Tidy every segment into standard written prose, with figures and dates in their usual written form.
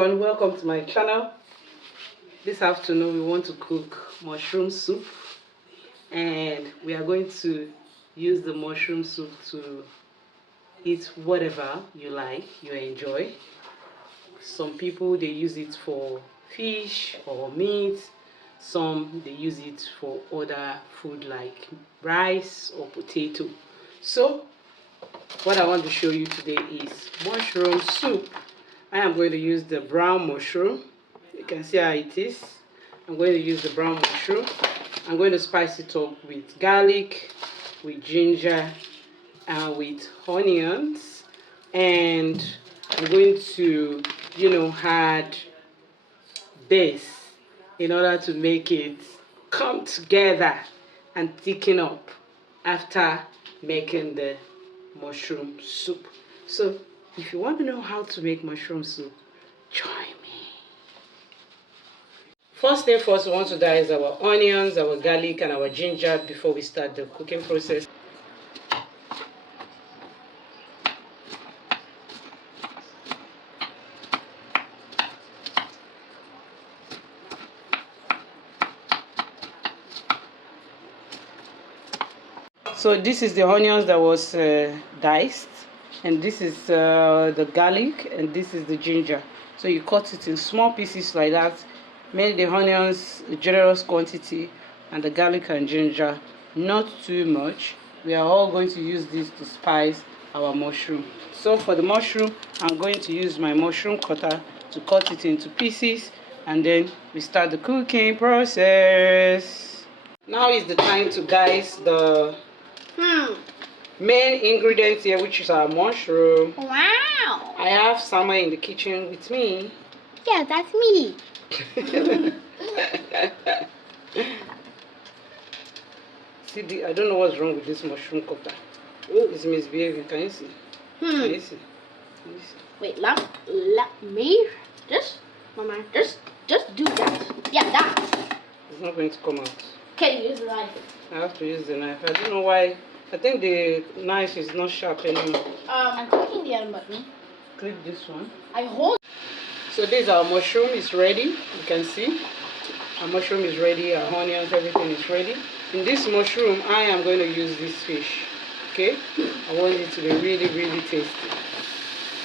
everyone, welcome to my channel. This afternoon we want to cook mushroom soup, and we are going to use the mushroom soup to eat whatever you like, you enjoy. Some people they use it for fish or meat, some they use it for other food like rice or potato. So what I want to show you today is mushroom soup. I am going to use the brown mushroom. You can see how it is. I'm going to use the brown mushroom. I'm going to spice it up with garlic, with ginger, and with onions. And I'm going to, add this in order to make it come together and thicken up after making the mushroom soup. So if you want to know how to make mushroom soup, join me. First thing first, we want to dice our onions, our garlic, and our ginger before we start the cooking process. So this is the onions that was diced, and this is the garlic, and this is the ginger. So you cut it in small pieces like that. Make the onions a generous quantity and the garlic and ginger not too much. We are all going to use this to spice our mushroom. So for the mushroom, I'm going to use my mushroom cutter to cut it into pieces, and then we start the cooking process. Now is the time to dice the main ingredients here, which is our mushroom. Wow! I have Sama in the kitchen with me. Yeah, that's me. See, I don't know what's wrong with this mushroom cutter. It's misbehaving. Can you see? Can you see? Can you see? Wait, let me Mama, just do that. Yeah, that. It's not going to come out. Can you use the knife? I have to use the knife. I don't know why. I think the knife is not sharp anymore. I'm clicking the other button. Click this one. I hold. So this our mushroom is ready. You can see our mushroom is ready. Our onions, everything is ready. In this mushroom, I am going to use this fish. Okay, I want it to be really, really tasty,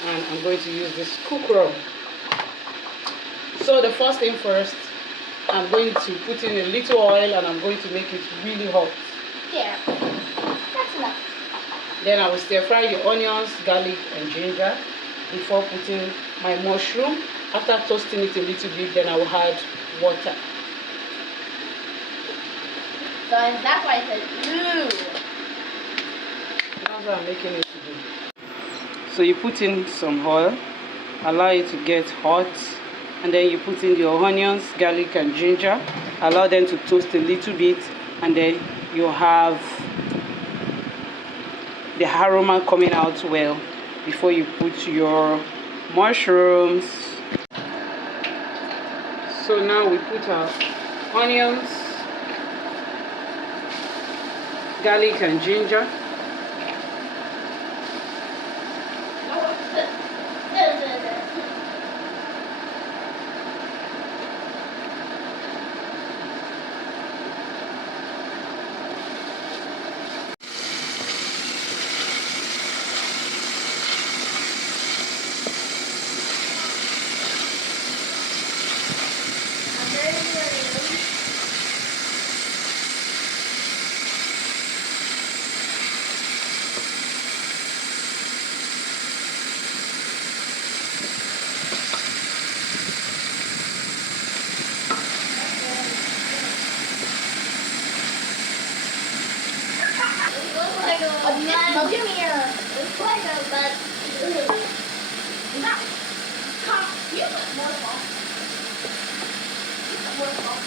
and I'm going to use this cook raw. So the first thing first, I'm going to put in a little oil, and I'm going to make it really hot. Yeah, that's enough. Then I will stir fry the onions, garlic, and ginger before putting my mushroom. After toasting it a little bit, then I will add water. So that's why I said ooh. That's what I'm making it to do. So you put in some oil, allow it to get hot, and then you put in your onions, garlic, and ginger. Allow them to toast a little bit, and then you have the aroma coming out well before you put your mushrooms. So now we put our onions, garlic, and ginger. Come here. It's like a but not. You put more salt. You put more salt.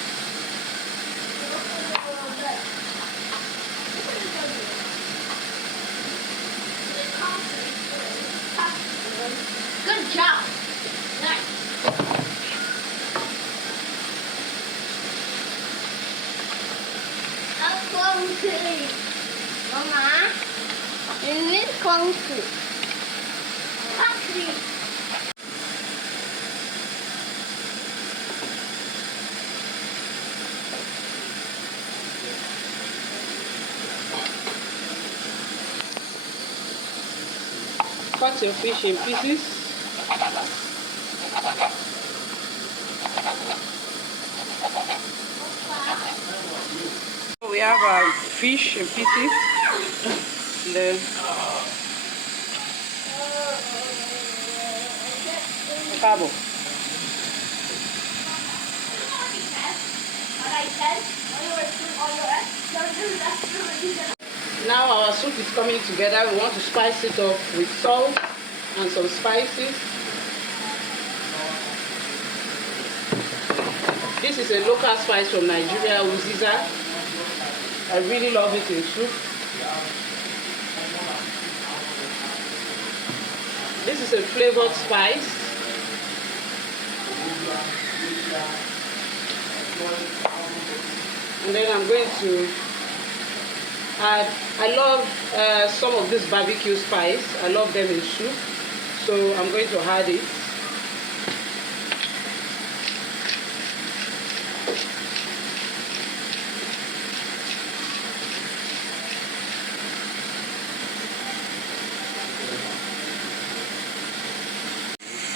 Good job. Nice. How clumsy. Mama, you need clumsy. Clumsy. Cut your fish in pieces. We have our fish in pieces. And then cabo. Now our soup is coming together. We want to spice it up with salt and some spices. This is a local spice from Nigeria, Uziza. I really love it in soup. This is a flavored spice. And then I'm going to add, I love some of this barbecue spice. I love them in soup. So I'm going to add it.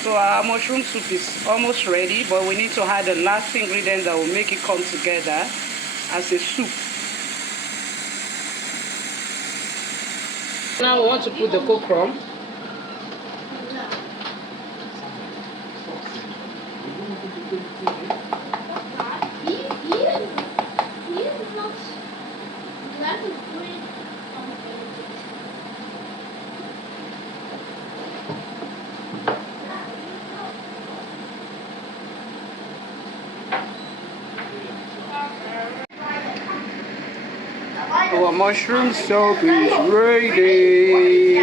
So our mushroom soup is almost ready, but we need to add the last ingredient that will make it come together as a soup. Now we want to put the kokrom. Our mushroom soup is ready.